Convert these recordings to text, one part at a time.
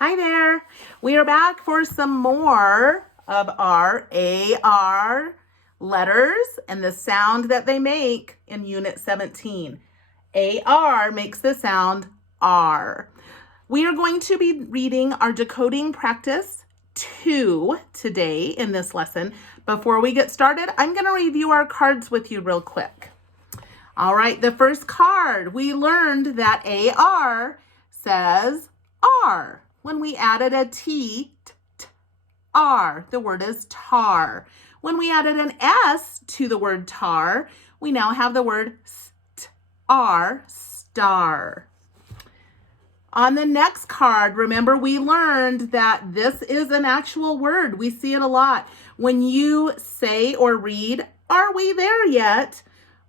Hi there. We are back for some more of our AR letters and the sound that they make in Unit 17. AR makes the sound R. We are going to be reading our decoding practice 2 today in this lesson. Before we get started, I'm going to review our cards with you real quick. All right, the first card, we learned that AR says R. When we added a T, R, the word is tar. When we added an S to the word tar, we now have the word R, star. On the next card, remember we learned that this is an actual word. We see it a lot. When you say or read, "Are we there yet?"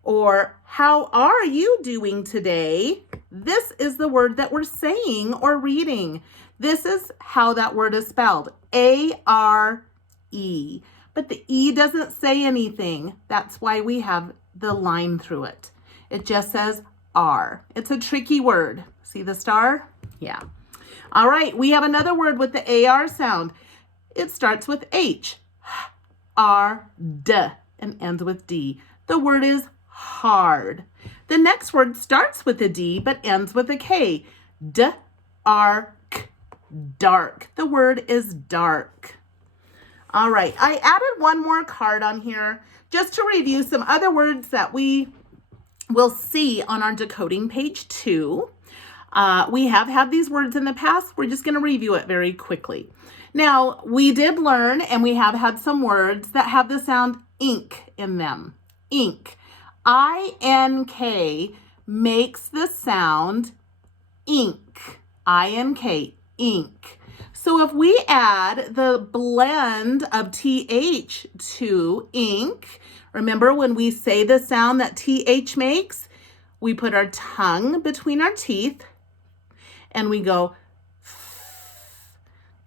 or "How are you doing today?" This is the word that we're saying or reading. This is how that word is spelled, A-R-E. But the E doesn't say anything. That's why we have the line through it. It just says R. It's a tricky word. See the star? Yeah. All right, we have another word with the A-R sound. It starts with H, R-D, and ends with D. The word is hard. The next word starts with a D but ends with a K. D-R-K, dark. The word is dark. All right, I added one more card on here just to review some other words that we will see on our decoding page 2. We have had these words in the past. We're just going to review it very quickly. Now, we did learn and we have had some words that have the sound ink in them. Ink. I-N-K makes the sound ink. I-N-K, ink. So if we add the blend of TH to ink, remember when we say the sound that TH makes, we put our tongue between our teeth and we go,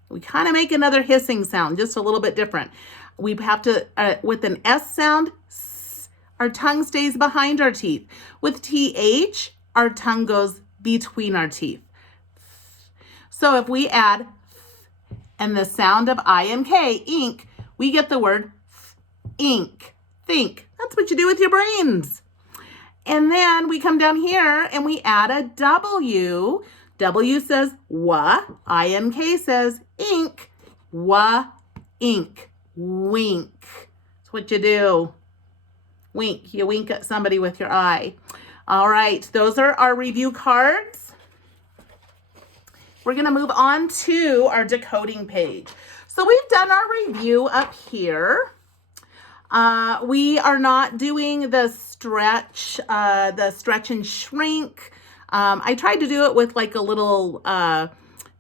we kind of make another hissing sound, just a little bit different. We have to, with an S sound, our tongue stays behind our teeth. With TH, our tongue goes between our teeth. So if we add and the sound of I-N-K, ink, we get the word ink. Think. That's what you do with your brains. And then we come down here and we add a W. W says wa. I-N-K says ink. Wa, ink. Wink. That's what you do. Wink. You wink at somebody with your eye. All right. Those are our review cards. We're going to move on to our decoding page. So we've done our review up here. We are not doing the stretch and shrink. I tried to do it with like a little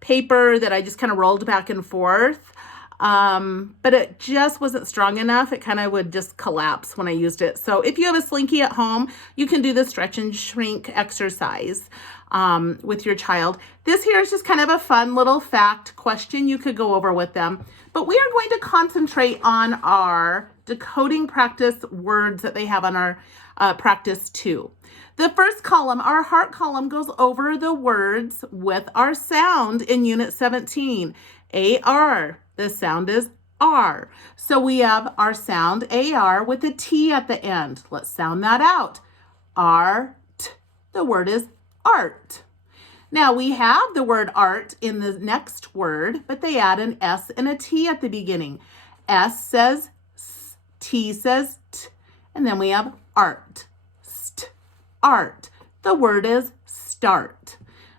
paper that I just kind of rolled back and forth. But it just wasn't strong enough. It kind of would just collapse when I used it. So if you have a Slinky at home, you can do the stretch and shrink exercise with your child. This here is just kind of a fun little fact question you could go over with them. But we are going to concentrate on our decoding practice words that they have on our practice 2. The first column, our heart column, goes over the words with our sound in Unit 17. A-R. The sound is R. So we have our sound AR with a T at the end. Let's sound that out. Art. The word is art. Now we have the word art in the next word, but they add an S and a T at the beginning. S says S, T says T, and then we have art. St, art. The word is start.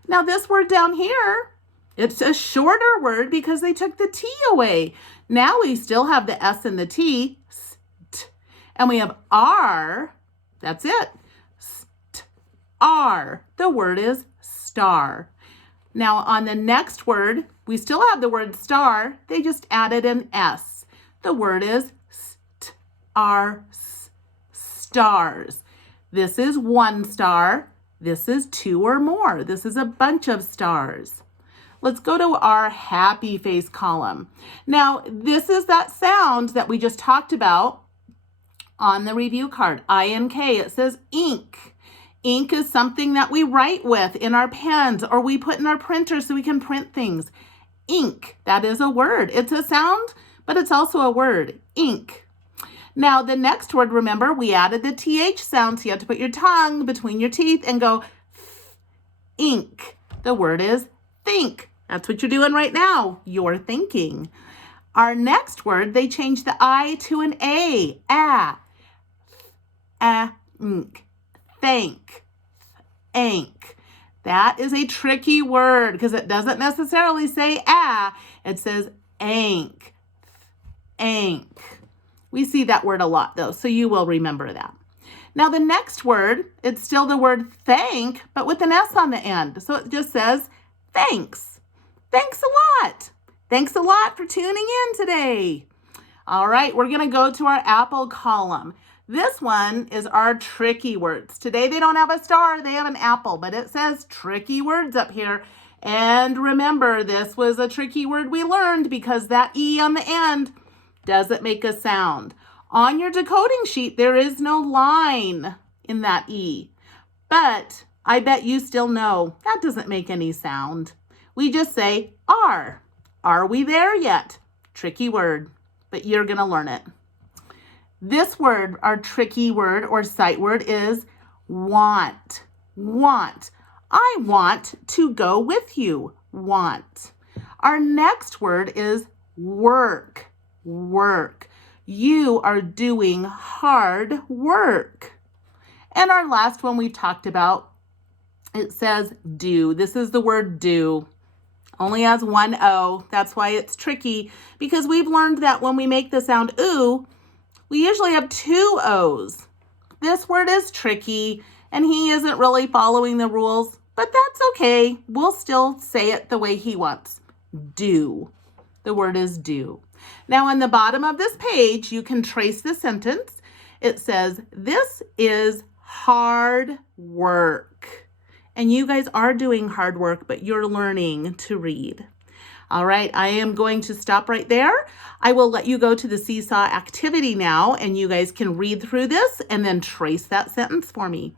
Now this word down here, it's a shorter word because they took the T away. Now we still have the S and the T, st, and we have R. That's it. St, R. The word is star. Now on the next word, we still have the word star. They just added an S. The word is stars. This is one star. This is two or more. This is a bunch of stars. Let's go to our happy face column. Now, this is that sound that we just talked about on the review card. I-N-K, it says ink. Ink is something that we write with in our pens or we put in our printer so we can print things. ink. That is a word. It's a sound, but it's also a word, ink. Now, the next word, remember, we added the TH sound, so you have to put your tongue between your teeth and go ink. The word is think. That's what you're doing right now. You're thinking. Our next word, they changed the I to an A. Ink. Thank. Ank. That is a tricky word because it doesn't necessarily say it says ank. Ank. We see that word a lot though, so you will remember that. Now the next word, it's still the word thank, but with an S on the end. So it just says thanks. Thanks a lot. Thanks a lot for tuning in today. All right, we're going to go to our Apple column. This one is our tricky words. Today they don't have a star, they have an apple, but it says tricky words up here. And remember, this was a tricky word we learned because that E on the end doesn't make a sound. On your decoding sheet, there is no line in that E, but I bet you still know that doesn't make any sound. We just say are. Are we there yet? Tricky word, but you're going to learn it. This word, our tricky word or sight word is want. Want. I want to go with you. Want. Our next word is work. Work. You are doing hard work. And our last one we talked about, it says do. This is the word do. Only has one O. That's why it's tricky, because we've learned that when we make the sound ooh, we usually have two O's. This word is tricky, and he isn't really following the rules, but that's okay. We'll still say it the way he wants. Do. The word is do. Now, on the bottom of this page, you can trace the sentence. It says, this is hard work. And you guys are doing hard work, but you're learning to read. All right, I am going to stop right there. I will let you go to the seesaw activity now, and you guys can read through this and then trace that sentence for me.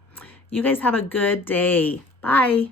You guys have a good day. Bye.